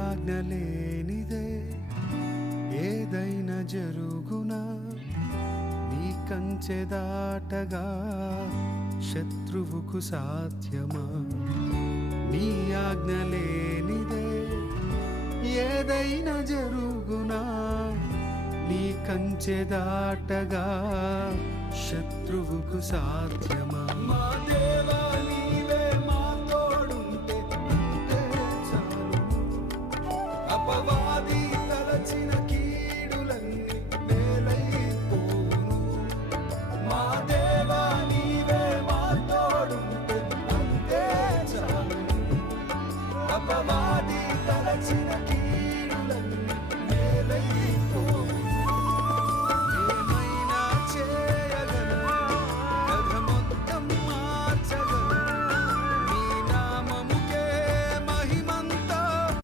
ఆజ్ఞ లేనిదే ఏదైనా జరుగునా, నీ కంచె దాటగా శత్రువుకు సాధ్యమా? నీ ఆజ్ఞ లేనిదే ఏదైనా జరుగునా, నీ కంచె దాటగా శత్రువుకు సాధ్యమా? మా దేవా నీవే మా తోడుంటే అంతే చాలు. అపవాది తలచిన కీడులన్నీ మేలైపోను. మా దేవా నీవే మా తోడుంటే అంతే చాలు. అపవాది తలచిన